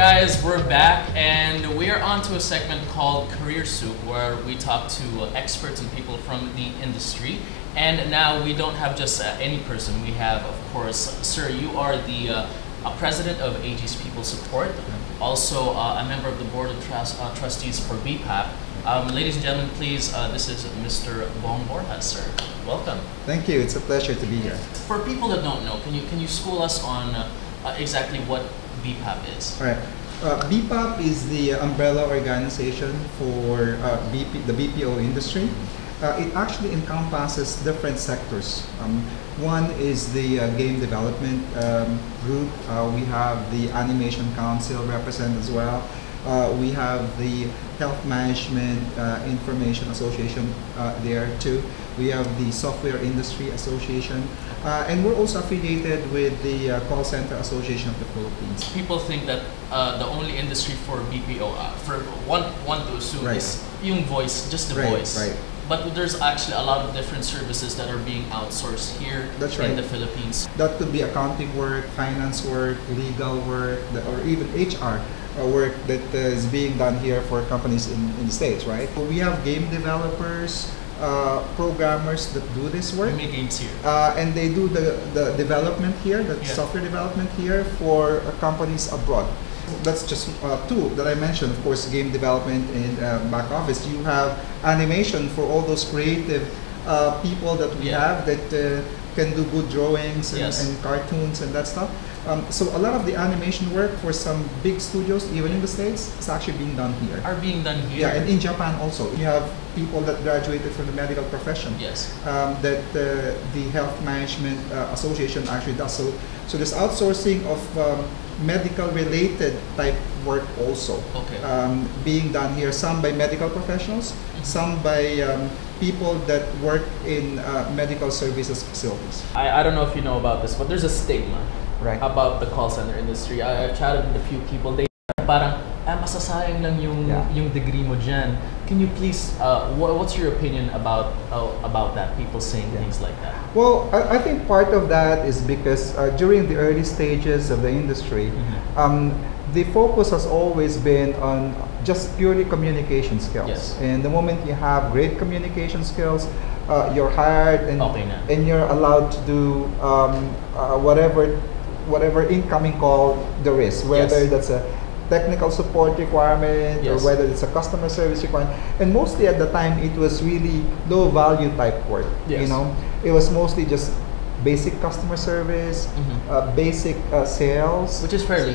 guys, we're back and we are on to a segment called Career Soup where we talk to experts and people from the industry. And now we don't have just any person. We have, of course, sir, you are the president of AG's People Support, also a member of the board of trustees for BPAP. Ladies and gentlemen, please, this is Mr. Bong Borja, sir. Welcome. Thank you. It's a pleasure to be here. For people that don't know, can you school us on exactly what BPAP is? All right. BPAP is the umbrella organization for the BPO industry. It actually encompasses different sectors. One is the game development group. We have the Animation Council represented as well. We have the Health Management Information Association there too. We have the Software Industry Association. And we're also affiliated with the Call Center Association of the Philippines. People think that the only industry for BPO, for one to assume, is yung voice, just the voice. Right. But there's actually a lot of different services that are being outsourced here in the Philippines. That could be accounting work, finance work, legal work, or even HR work that is being done here for companies in the States, right? We have game developers, programmers that do this work. We make games here. And they do the development here, the software development here for companies abroad. That's just two that I mentioned. Of course, game development and back office. You have animation for all those creative people that we have that can do good drawings and cartoons and that stuff. So a lot of the animation work for some big studios, even in the States, is actually being done here. Are being done here? Yeah, and in Japan also. You have people that graduated from the medical profession. Yes. That the Health Management Association actually does. So there's outsourcing of medical-related type work also being done here. Some by medical professionals, some by people that work in medical services facilities. I don't know if you know about this, but there's a stigma about the call center industry. I've chatted with a few people. They parang masasayang lang yung degree mo dyan. Can you please, what's your opinion about that? People saying things like that. Well, I think part of that is because during the early stages of the industry, the focus has always been on just purely communication skills. Yes. And the moment you have great communication skills, you're hired and you're allowed to do whatever incoming call there is, whether that's a technical support requirement or whether it's a customer service requirement. And mostly at the time, it was really low value type work. You know, it was mostly just basic customer service, basic sales, which is fairly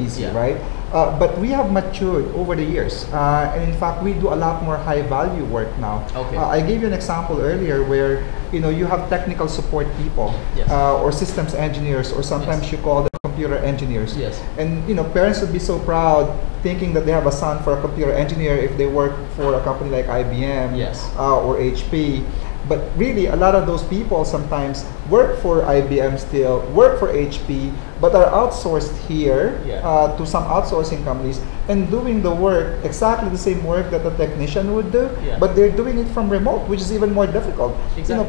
easy. Right? But we have matured over the years, and in fact, we do a lot more high value work now. I gave you an example earlier where you have technical support people or systems engineers, or sometimes you call them computer engineers. And parents would be so proud thinking that they have a son for a computer engineer if they work for a company like IBM or HP. But really, a lot of those people sometimes work for IBM still, work for HP, but are outsourced here to some outsourcing companies and doing the work, exactly the same work that a technician would do, but they're doing it from remote, which is even more difficult.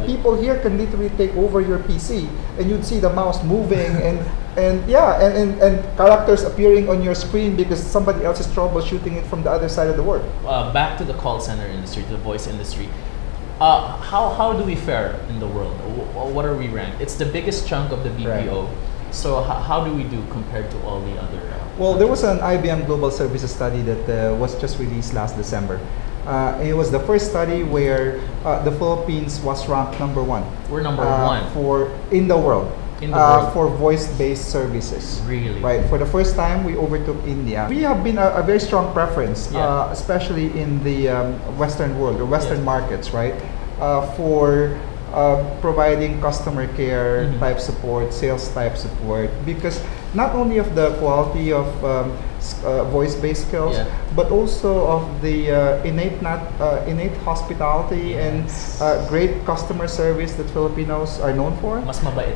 People here can literally take over your PC and you'd see the mouse moving and characters appearing on your screen because somebody else is troubleshooting it from the other side of the world. Back to the call center industry, to the voice industry. How do we fare in the world? What are we ranked? It's the biggest chunk of the BPO. So how do we do compared to all the other? Well, there was an IBM Global Services study that was just released last December. It was the first study where the Philippines was ranked #1. We're number one in the world. For voice-based services. Really? Right. For the first time, we overtook India. We have been a very strong preference, especially in the Western world or Western markets, right? For providing customer care type support, sales type support, because not only of the quality of voice-based skills, but also of the innate hospitality and great customer service that Filipinos are known for. Mas mabait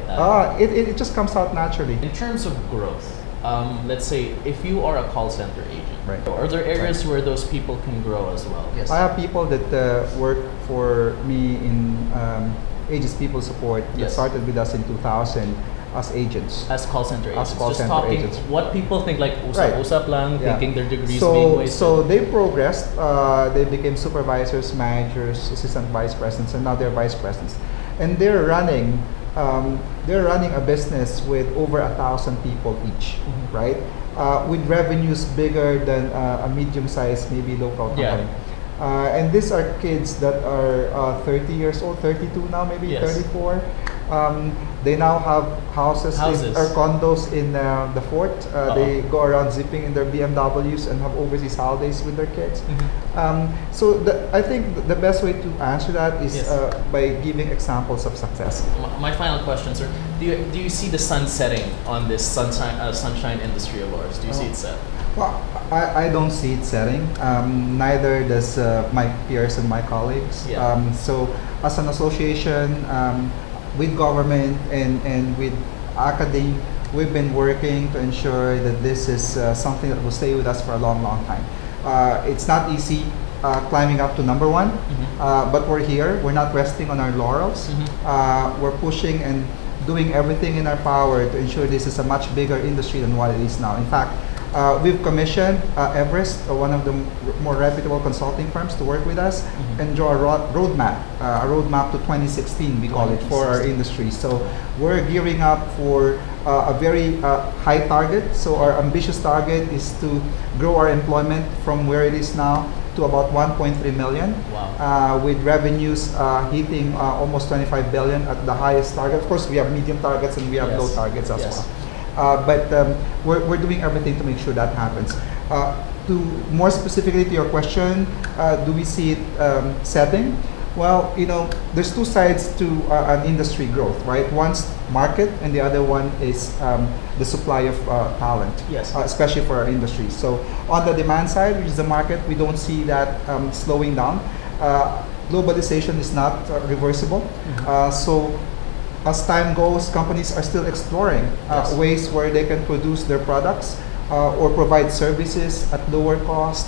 it just comes out naturally. In terms of growth, let's say if you are a call center agent, are there areas where those people can grow as well? Yes. I have people that work for me in AG's People Support that started with us in 2000. as agents. As call center agents. As call just center talking agents. What people think, like usap-usap lang, thinking their degrees being wasted. So they progressed. They became supervisors, managers, assistant vice presidents, and now they're vice presidents. And they're running a business with over 1,000 people each, right? With revenues bigger than a medium-sized, maybe local company. And these are kids that are 30 years old, 32 now, maybe 34. They now have houses. Or condos in the fort. They go around zipping in their BMWs and have overseas holidays with their kids. So I think the best way to answer that is by giving examples of success. My final question, sir. Do you see the sun setting on this sunshine industry of ours? Do you see it set? Well, I don't see it setting. Neither does my peers and my colleagues. So as an association, with government and with academia, we've been working to ensure that this is something that will stay with us for a long, long time. It's not easy climbing up to number one, but we're here. We're not resting on our laurels. We're pushing and doing everything in our power to ensure this is a much bigger industry than what it is now. In fact, we've commissioned Everest, one of the more reputable consulting firms, to work with us and draw a roadmap to 2016, we call it, for our industry. So we're gearing up for a very high target. So our ambitious target is to grow our employment from where it is now to about 1.3 million, with revenues hitting almost 25 billion at the highest target. Of course, we have medium targets and we have low targets as well. But we're doing everything to make sure that happens. More specifically to your question, do we see it setting? Well, there's two sides to an industry growth, right? One's market, and the other one is the supply of talent, especially for our industry. So on the demand side, which is the market, we don't see that slowing down. Globalization is not reversible. So as time goes, companies are still exploring ways where they can produce their products or provide services at lower cost,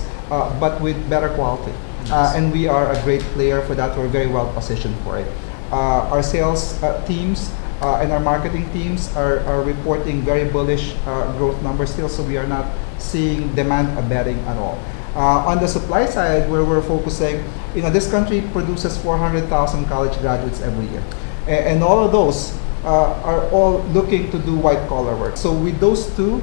but with better quality. And we are a great player for that. We're very well positioned for it. Our sales teams and our marketing teams are reporting very bullish growth numbers still, so we are not seeing demand abating at all. On the supply side, where we're focusing, this country produces 400,000 college graduates every year. And all of those are all looking to do white-collar work. So with those two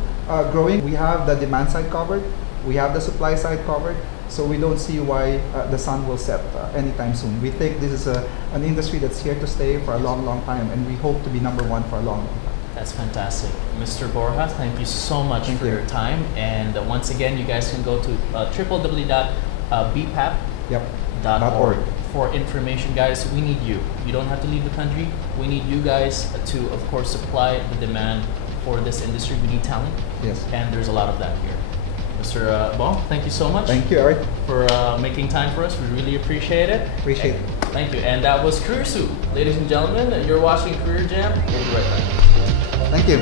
growing, we have the demand side covered, we have the supply side covered, so we don't see why the sun will set anytime soon. We think this is an industry that's here to stay for a long, long time, and we hope to be number one for a long, long time. That's fantastic. Mr. Borja, thank you so much for your time. And once again, you guys can go to www.bpap.org. For information, guys. We need you. You don't have to leave the country. We need you guys to, of course, supply the demand for this industry. We need talent. And there's a lot of that here. Mr. Bong, thank you so much. Thank you, Eric, for making time for us. We really appreciate it. Thank you. And that was Career Soup. Ladies and gentlemen, you're watching Career Jam. We'll be right back. Thank you.